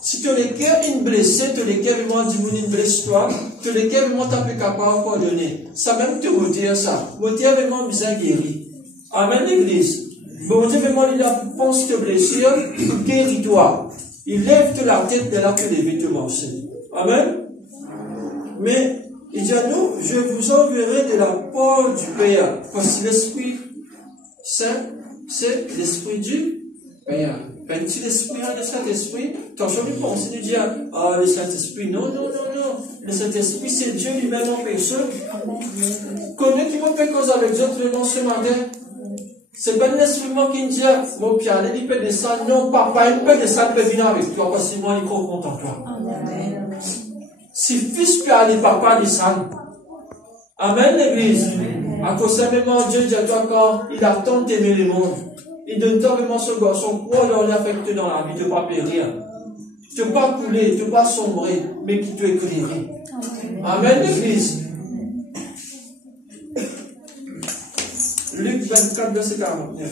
Si tu les cœurs une blessée, tu les cœurs vraiment du monde une blesse toi, tu les cœurs vraiment t'as plus capable de pardonner. Ça même te retire ça. Mon Dieu vraiment bien guéri. Amen l'église. Bon Dieu vraiment il a pense te blessure, guéris-toi. Il lève la tête de là que les vies te marcher. Amen. Mais il dit à nous, je vous enverrai de la part du Père. Parce que l'Esprit Saint, c'est l'Esprit du Père. Ben, si l'Esprit a le Saint-Esprit, quand je lui pense, il dit, ah, le Saint-Esprit, non. Le Saint-Esprit, c'est Dieu lui-même en personne. Connais tu peux faire cause avec Dieu vraiment ce matin? C'est pas l'Esprit qui dit, mon Pierre, il peut descendre. Non, papa, il peut descendre, il peut venir avec toi, parce que moi, il croit en toi. Si fils peut aller, papa descend. Amen, l'église. À cause de même Dieu dit à toi quand il a tant aimé le monde. Il donne toi vraiment son garçon pour leur affecter dans la vie, de ne pas périr. De ne pas couler, de ne pas sombrer, mais qui te éclairer. Amen, l'église. Luc 24, verset 49.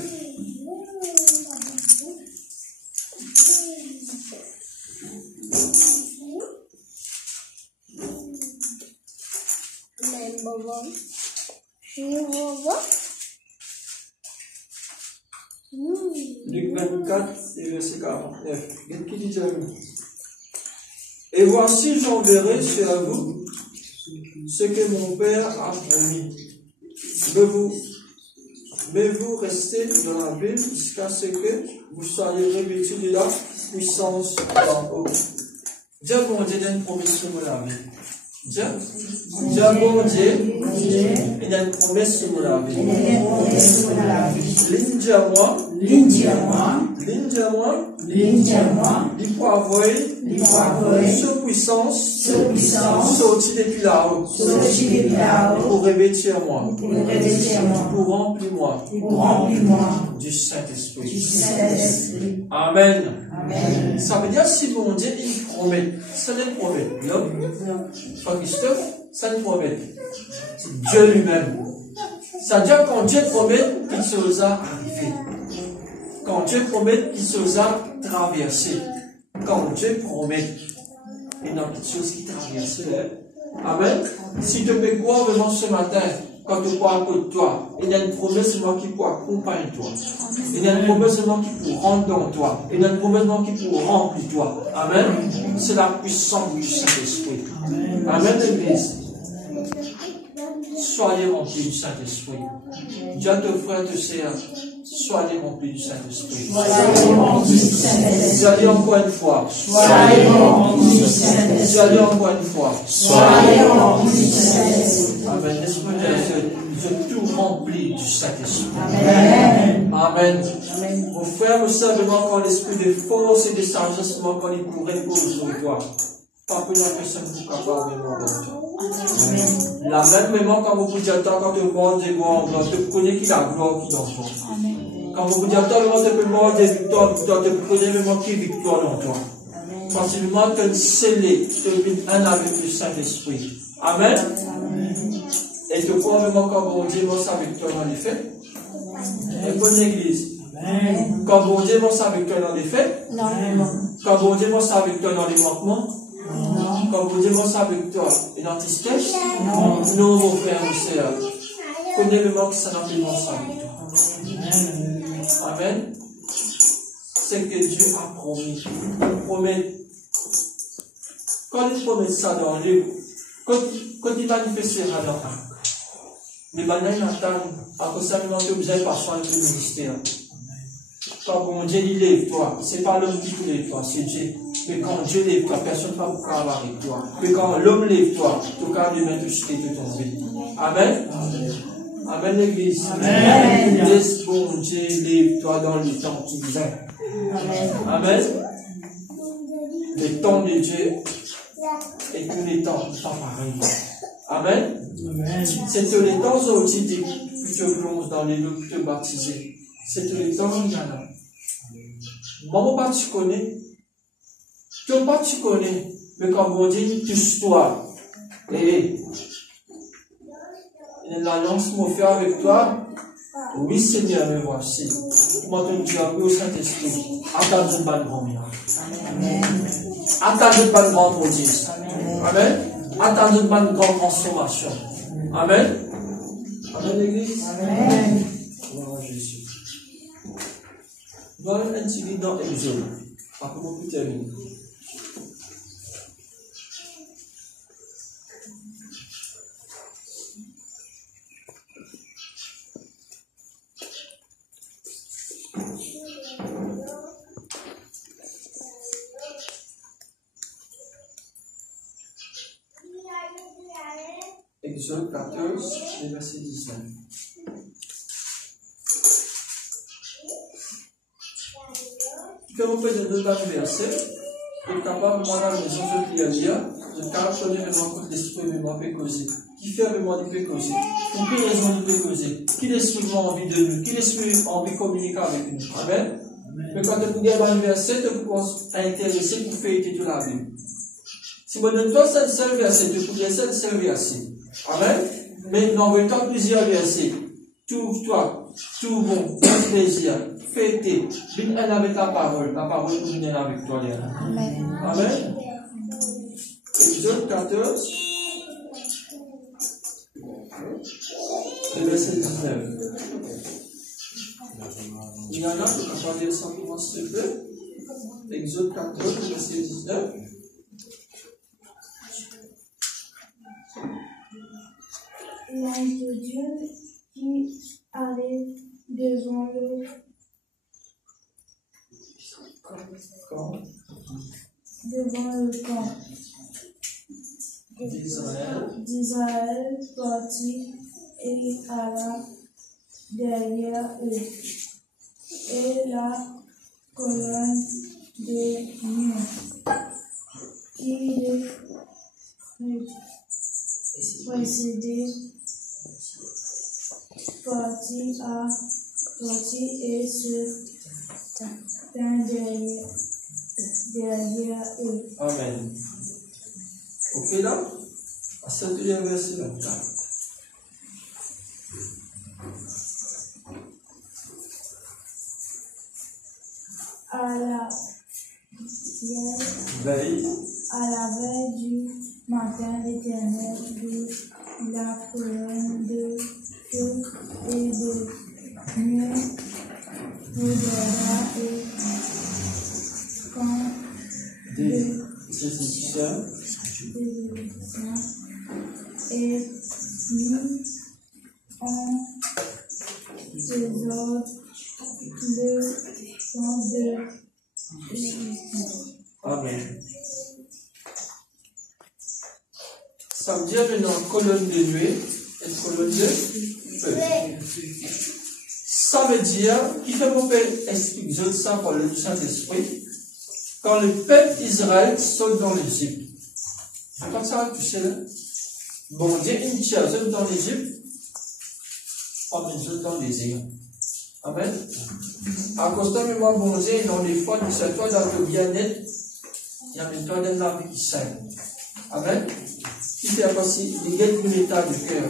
Luc 24, et verset 49. Qu'est-ce qu'il dit à nous? Et voici, j'enverrai sur vous ce que mon Père a promis. Mais vous restez dans la ville jusqu'à ce que vous soyez revêtus de la puissance d'en haut. Dieu, bon Dieu, donne une promesse sur la vie. Dieu, bon Dieu, il a une promesse sur la vie. Il faut avoir cette puissance sortie depuis là-haut pour revêtir moi, pour remplir moi du Saint-Esprit. Amen. Ça veut dire si mon Dieu il promet, ça n'est promet. Non, pas Christophe, ça ne promet. Dieu lui-même. Ça veut dire quand Dieu promet, il se les a arrivés. Quand Dieu promet, il se les a traversés. Quand Dieu promet, il y a quelque chose qui traverse. Amen. Si tu peux croire vraiment ce matin, quand tu crois à côté de toi, il y a une promesse de moi qui peut accompagner toi. Il y a une promesse de moi qui peut rentrer dans toi. Il y a une promesse de moi qui peut remplir toi. Amen. C'est la puissance du Saint-Esprit. Amen, l'église. Soyez remplis du Saint-Esprit. Dieu à tes frères, tes sœurs, soyez remplis du Saint-Esprit. Soyez encore une fois. Soyez remplis du Saint-Esprit. Soyez encore une fois. Soyez remplis du Saint-Esprit. Amen. L'Esprit de tout rempli du Saint-Esprit. Amen. Mon frère, me savez-moi quand l'esprit de force et de sagesse, quand il pourrait poser sur toi. Pas que la personne qui capable de mémoire dans toi. La même mémoire quand vous dites quand tu montes des gloires, tu connais qui la gloire qui est dans toi. Quand vous dites quand tu peux mordre des victoires, tu connais même qui est victoire dans toi. Continuellement, te sceller, te un avec le Saint-Esprit. Amen. Et te probablement quand bon Dieu va avec toi dans les faits. Et bonne église. Quand bon Dieu va avec toi dans les faits. Non. Quand bon Dieu va avec toi dans les manquements. Non. Quand bon Dieu va avec toi et dans tes sketchs. Non. Non, mon frère, mon sœur. Connais le manque, ça n'a plus de avec toi. Amen. C'est que Dieu a promis. Il promet. Quand il promet ça dans Dieu, quand il manifestera dans l'acte, les bananes attendent à cause de ça, vous avez parfois un peu de ministère. Quand bon Dieu il lève toi, c'est pas l'homme qui te lève toi, c'est Dieu. Mais quand Dieu lève toi, personne ne va vous avoir avec toi. Mais quand l'homme lève toi, tout cas lui met tout ce qui est de tomber. Amen. Amen l'église. Amen. Laisse bon Dieu lève toi dans le temps qui vient. Amen. Le temps de Dieu et tous les temps sont pareils. Amen. C'est tous les temps aussi que tu plonges dans les eaux que tu baptiser. C'est tous les temps qu'il y en a. Maman, pas tu connais. Toi, pas tu connais. Mais quand on dit, touche-toi. Et l'alliance m'a fait avec toi. Oui, Seigneur, me voici. Moi, tu as pris au Saint-Esprit. Attends une bonne grand miracle. Attends une bonne grande prodige. Amen. Attends une bonne grande transformation. Amen. Amen, l'église. Amen. Gloire à Jésus. Nous allons un petit dans Exode. Après, on peut terminer. Exode 14, verset 19. Que vous pouvez de deux versets, vous êtes capable de demander à la maison de lire, vous êtes capable de connaître vraiment contre l'esprit de moi peut causer. Qui fait vraiment du peut causer? Pour quelle raison il peut causer? Qui l'esprit a envie de nous? Qui l'esprit a envie de communiquer avec nous? Amen. Mais quand vous regardez dans le verset, vous pouvez intéresser pour faire étudier toute la Bible. Si vous donnez toi un seul verset, vous pouvez un seul verset. Amen. Mais dans le temps plusieurs versets. Tout toi, tout bon, tout plaisir, fêtez, viens avec ta parole pour venir avec toi. Amen. Amen. Exode 14, le verset 19. Il y en a qui ont pas dit ça pour moi, s'il te plaît. Exode 14, le verset 19. L'ange de Dieu qui allait devant le camp d'Israël partit et alla derrière eux. Et la colonne de nuit qui les précédait partit et se tint derrière eux. Amen. Ok là? À ce deuxième verset là. À la veille du matin, l'Éternel vit la colonne de feu et de nuée regarda et quand des saisisseurs et mit en désordre le camp de Amen. Ça veut dire maintenant colonne de nuée et colonne de feu. Ça veut dire, qui fait mon père explique ça par le Saint-Esprit, quand le peuple d'Israël saute dans l'Égypte. Quand ça va toucher là, bon Dieu, une tient saute dans l'Égypte, on met saute dans le désert. Amen. À cause de moi, bon Dieu, dans les fois, nous sommes dans le bien-être, Il y a une tonne de vie qui saigne. Amen. Qui fait passer les guettes de l'état du cœur.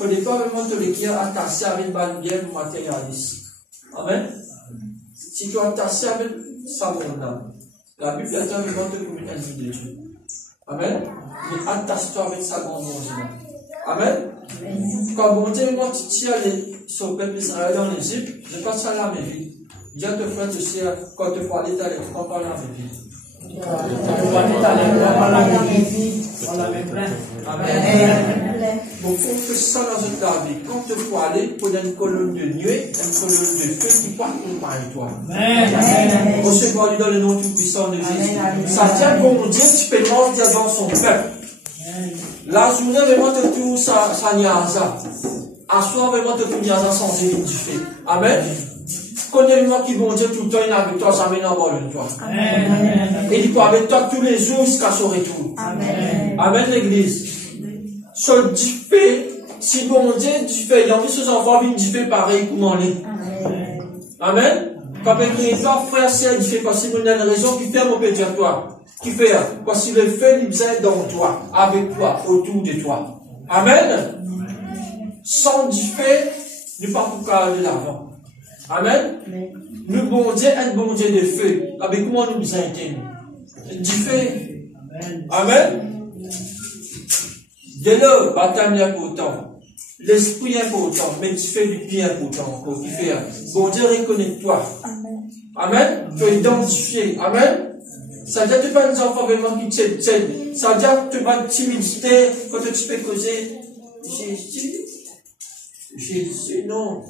Il ne faut pas vraiment te le cœur attaché avec une bien matérialiste. Amen. Si tu es attaché avec ça, la Bible est vraiment te communique la vie de Dieu. Amen. Mais attache-toi avec sa grande bonté. Amen. Quand bon Dieu, moi, tu tires sur le peuple d'Israël en Égypte, je passe à la même vie. Dieu te fait te dire, quand tu parles d'Italie, tu parles la même vie. Amen. Donc, on fait ça dans une vie. Quand tu peux aller, pour une colonne de nuée, une colonne de feu qui part par toi. On se voit dans le nom tout-puissant de Jésus. Ça tient comme Dieu, tu peux manger devant son peuple. La journée, vraiment, te tout ça niaza. À soi, vraiment, te tout niaza sans du fait. Amen. Connais le qui bon Dieu tout le temps, il est avec toi, jamais n'a pas de toi. Et il peut avec toi tous les jours jusqu'à son retour. Amen. Amen, l'église. Seul du fait, si bon Dieu, du fait, il y a envie de ses enfants, il du fait pareil, comment les. Amen. Quand il toi, frère, c'est du fait, parce qu'il y a une raison qui fait mon péché à toi. Qui fait, parce qu'il le fait, il est dans toi, avec toi, autour de toi. Amen. Sans du fait, ne pas pour de l'avant. Amen. Le bon Dieu est un bon Dieu de feu. Avec moi nous nous intègres. Du feu. Amen. De là, baptême est important. L'esprit est important. Mais du feu du bien important encore. Qui fait. Bon Dieu reconnaît toi. Amen. Tu es identifié. Amen. Ça veut dire que tu pas des enfants vraiment qui t'aident. Ça veut dire que tu pas de timidité quand tu peux causer. Jésus, non.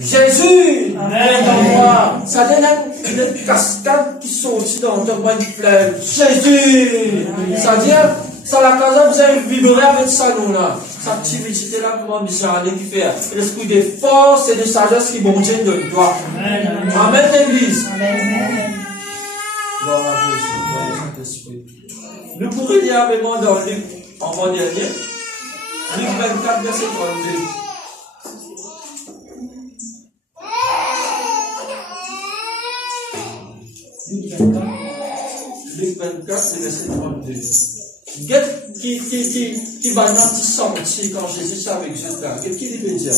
Jésus! Amen. Ça donne une cascade qui saute dans ton coin de fleuve. Jésus! Ça veut dire, ça la casa, vous avez vibré avec ça, nous, là. Sa timidité là, comment bizarre, qui fait l'esprit de force et de sagesse qui bon Dieu de toi. Amen, l'église. Amen. Gloire à Dieu, Saint-Esprit. Nous pourrions lire avec moi dans Luc, en mois dernier. Luc 24, verset 32. Luc 24, verset 32. Qu'est-ce qui va nous sentir quand Jésus est avec Dieu là? Qu'est-ce qu'il veut dire?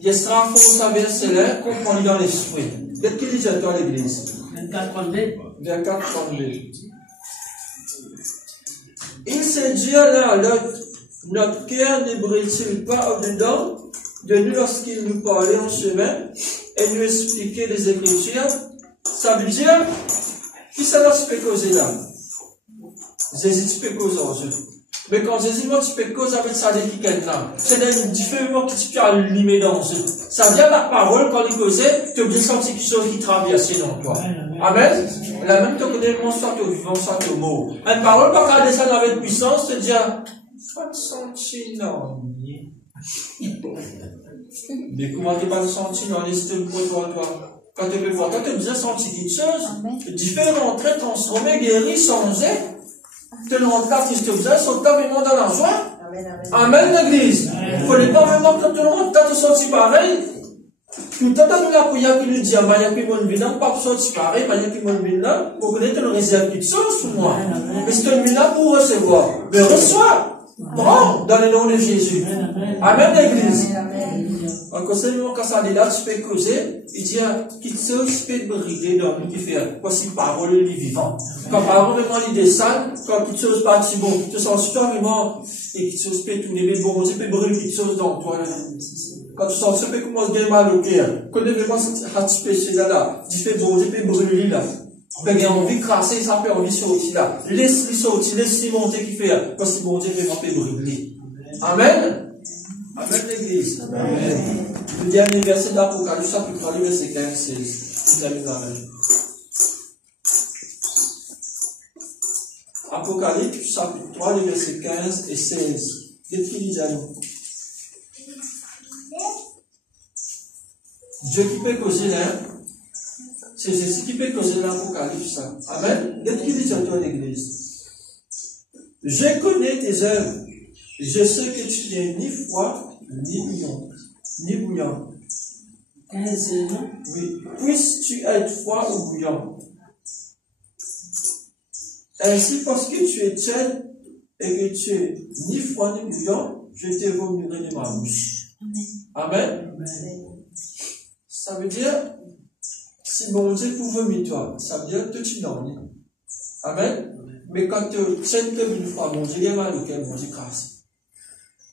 Il sera pour savoir cela, comprendre dans l'esprit. Qu'est-ce qu'il dit à toi l'église? 24, 32. 24, 32. Il se dit là, notre cœur ne brille-t-il pas au-dedans de nous lorsqu'il nous parlait en chemin et nous expliquait les Écritures? Ça veut dire, qui ça là tu peux causer là? Jésus, tu peux causer en Dieu. Mais quand Jésus, moi, tu peux causer avec ça qui quelqu'un. C'est des différents que tu peux allumer dans Dieu. Ça veut dire la parole, quand il causait, tu as bien senti quelque chose qui traversait dans toi. Amen. La même, tu connais le mot, soit au vivant, soit au mot. Une parole, pas qu'à descendre avec puissance, te dire, pas sentir, non. Mais comment tu pas sentir, non, laisse-te pour toi. Quand tu peux voir, quand tu as déjà senti quelque chose, différents traits transformés, guéris, changés, te l'entends, tu te faisais, sauter vraiment dans la joie. Amen, l'église. Il ne faut pas vraiment que tout le monde t'a senti pareil. Tout le temps, dans la prière qui nous dit, il y a plus mon bilan, pas senti pareil, il y a plus mon bilan, pour que tu le réserves quelque chose pour moi. Mais c'est un bilan pour recevoir. Mais reçois. Prends dans le nom de Jésus. Amen, l'église. Encore seulement quand ça est là, tu peux causer, il dit, quelque chose peut briller dans nous qui fait, parce que parole est vivant. Quand parole vraiment il descend, quand quelque chose pas si bon, tu sens toi vraiment, et quelque chose peut tourner, mais bon, tu peux brûler quelque chose dans toi, là. Quand tu sens, tu peux commencer bien mal au cœur. Quand tu vraiment ce péché là, tu peux bon, tu peux brûler là. Ben, il a envie de crasser, ça peut envie de sortir là. Laisse-le sortir, laisse-le monter qui fait, parce que bon Dieu vraiment peut brûler. Amen. Amen, l'église. Amen. Le dernier verset d'Apocalypse, chapitre 3, verset 15, 16. Vous avez la main. Apocalypse, chapitre 3, verset 15 et 16. Qu'est-ce qu'il dit à nous? Dieu qui peut causer là, c'est Jésus qui peut causer l'Apocalypse. Amen. Qu'est-ce qu'il dit à toi, l'église? Je connais tes œuvres. Je sais que tu n'es ni froid, ni bouillant. Ni bouillant. Oui. Puisses-tu être froid ou bouillant? Ainsi, parce que tu es tiède et que tu es ni froid ni bouillant, je te vomirai de ma bouche. Amen. Ça veut dire, si bon Dieu pour vomir toi, ça veut dire que tu dormis. Amen. Mais quand tu es tiède comme une fois, mon Dieu, il y a mal auquel mon Dieu casse.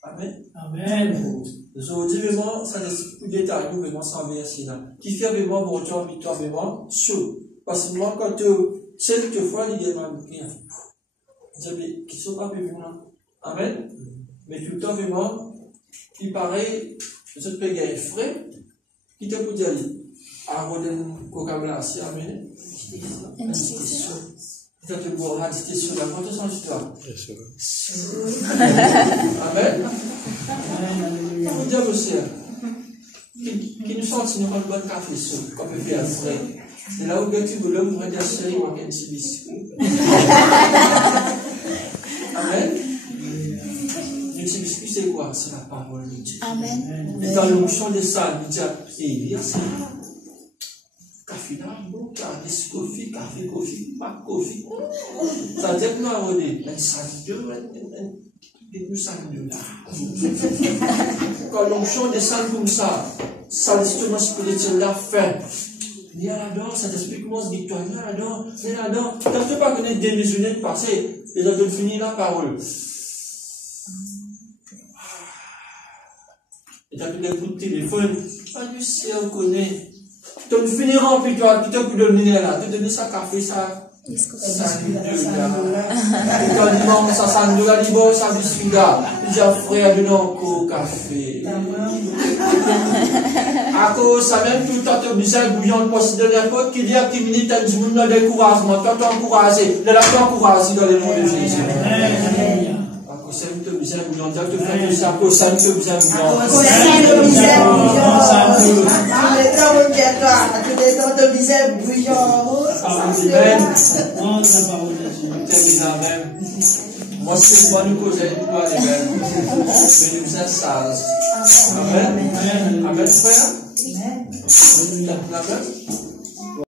Amen. Amen. Aujourd'hui, vraiment, ça nous détaille, nous, vraiment, sans verser là. Qui fait vraiment bon Dieu, toi, vraiment, chaud. Parce que moi, quand tu sais quelquefois, il y a mal auquel. Mais qui sont pas vivants là. Amen. Mais tout le temps, vraiment, il paraît, je te paye un frais, qui te peut dire, à Roden Kokabla, c'est amen. Une question. Tu te bois la discussion là, quand tu sens toi. Amen. Vous dire, monsieur, qui nous sentit nous rendre bon café chaud, qu'on peut faire frais. C'est là où tu veux l'homme pour dire, chérie, moi, qu'un petit biscuit. Amen. Le petit biscuit, c'est quoi? C'est la parole de Dieu. Amen. Et dans l'onction des salles, il dit, il y a ça. Café là, bon, café, coffee, pas coffee. Ça veut dire que nous avons des salles là. Quand l'onction des salles comme ça, ça justement spirituel là fait. Il y a là-dedans, ça t'explique comment se victoire. Il y a là-dedans. Tu n'as pas connaître des musulmans de passer. Et là, de finir la parole. Et tu as des coups de téléphone. Ah, tu sais, on connaît. Tu as fini rempli, toi, tu t'as pu donner là. Tu as donné ça café, ça. $5. Et quand il mange ça, $5, il boit ça biscuit là. Il dit, frère, donne encore café. À cause, ça même tout le temps, tu as besoin de bouillon de poste de l'époque qui dit à qui minute, tu as besoin de découragement. Tu as encouragé. Tu as encouragé dans le nom de Jésus. À cause, ça tu as besoin de bouillon. Tu as fait ça, à cause, ça tu as besoin de bouillon. À cause, ça tu as besoin de bouillon. Amen. Moi, c'est moi, nous causons une gloire de même. Mais nous sommes sages. Amen. Amen, frère. Amen.